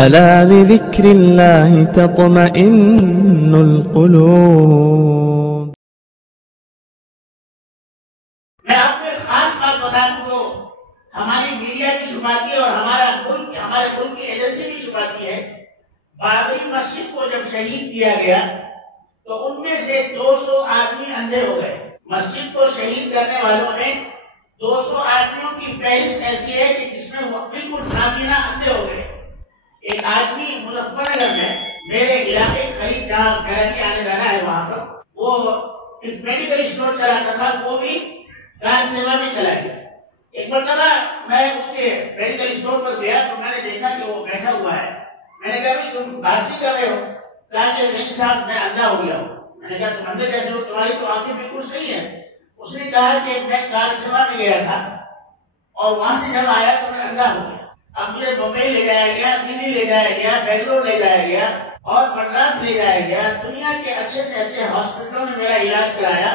ألا بذكر الله تطمئن القلوب. میں آپ کو ایک خاص بات بتا دوں جو ہماری میڈیا بھی چھپاتی ہے اور ہمارے ملک کی ایجنسی بھی چھپاتی ہے. بابری مسجد کو جب شہید کیا گیا تو ان میں سے 200 آدمی اندھے ہو گئے. مسجد کو شہید کرنے والوں میں 200 آدمیوں کی فہرست ایسی ہے کہ جس میں وہ بالکل نابینا اندھے ہو گئے. ایک آدمی مظفر نگر میں میرے علاقے کے قریب جہاں کراچی آنے جانا ہے وہاں پر وہ ایک میڈیکل اسٹور چلاتا تھا, وہ بھی کار سیوا میں چلا گیا. ایک مرتبہ میں اس کے میڈیکل اسٹور پر گیا تو میں نے دیکھا کہ وہ بیٹھا ہوا ہے. میں نے کہا بھائی تم بات نہیں کر رہے ہو؟ کہا کہ نہیں صاحب میں اندھا ہو گیا ہوں. میں نے کہا تم اندھے کیسے ہو, تمہاری تو آنکھیں بالکل صحیح ہیں. اس نے کہا کہ میں کار سیوا میں گیا تھا اور وہاں سے جب آیا تو میں اندھا ہو گیا. اب مجھے بمبئی لے جایا گیا, دلی لے جایا گیا, بنگلور لے جایا گیا اور مدراس لے جایا گیا. دنیا کے اچھے سے اچھے ہاسپٹلوں میں میرا علاج کرایا.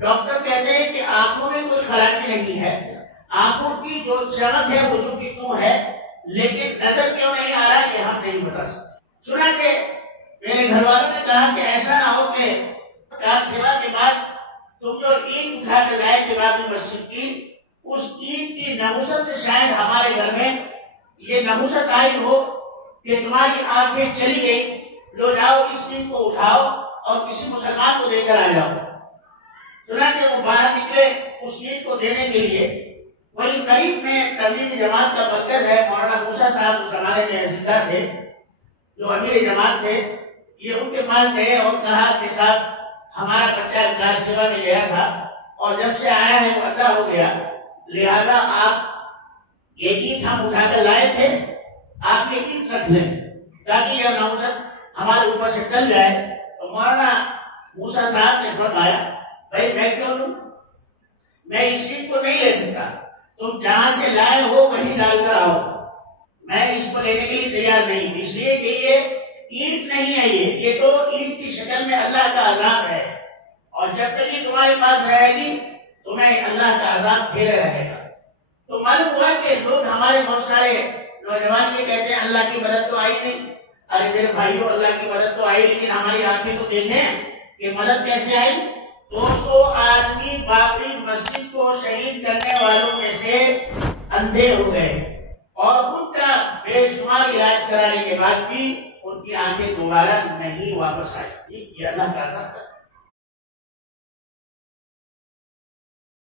ڈاکٹر کہتے ہیں کہ آنکھوں میں کوئی خرابی نہیں ہے, آنکھوں کی جو چمک ہے وہ جو کی تو ہے, لیکن نظر کیوں نہیں آ رہا یہ ہم نہیں بتا سکتے. چنانچہ میرے گھر والوں نے کہا کہ ایسا نہ ہو کہ کار سیوا کے بعد تم جو عید اٹھا کر لائے کہ بابری مسجد کی, اس عید کی نحوست سے شاید ہمارے گھر میں یہ نحوست آئی ہو کہ تمہاری آنکھیں چلی گئی, لو جاؤ اس عید کو اٹھاؤ اور کسی مسلمان کو دے کر آ جاؤ. چنانچہ وہ باہر نکلے اس عید کو دینے کے لیے. وہیں قریب میں تبلیغی جماعت کا مرکز ہے, مولانا موسیٰ صاحب اس زمانے میں زندہ تھے جو امیر جماعت تھے. یہ ان کے پاس گئے اور کہا کہ صاحب ہمارا بچہ کار سیوا میں گیا تھا اور جب سے آیا ہے وہ اندھا ہو گیا, لہذا آپ یہ عید ہم اٹھا کر لائے تھے, آپ یہ عید رکھ لیں تاکہ یہ نحوست ہمارے اوپر سے ٹل جائے. تو مولانا موسیٰ صاحب نے فرمایا بھائی میں کیوں لوں, میں اس عید کو نہیں لے سکتا, تم جہاں سے لائے ہو وہیں ڈال کر آؤ, میں اس کو لینے کے لیے تیار نہیں. اس لیے کہ یہ عید نہیں ہے, یہ تو عید کی شکل میں اللہ کا عذاب ہے, اور جب تک یہ تمہارے پاس رہے گی تمہیں اللہ کا عذاب گھیرے رہے گا. تو معلوم ہوا کہ لوگ ہمارے بہت سارے نوجوان یہ کہتے ہیں اللہ کی مدد تو آئی نہیں. ارے میرے بھائیوں اللہ کی مدد تو آئی, لیکن ہماری آنکھیں تو دیکھیں کہ مدد کیسے آئی. 200 آدمی بابری مسجد کو شہید کرنے والوں میں سے اندھے ہو گئے اور ان کا بے شمار علاج کرانے کے بعد بھی ان کی آنکھیں دوبارہ نہیں واپس آئی. یہ اللہ کا عذاب تھا.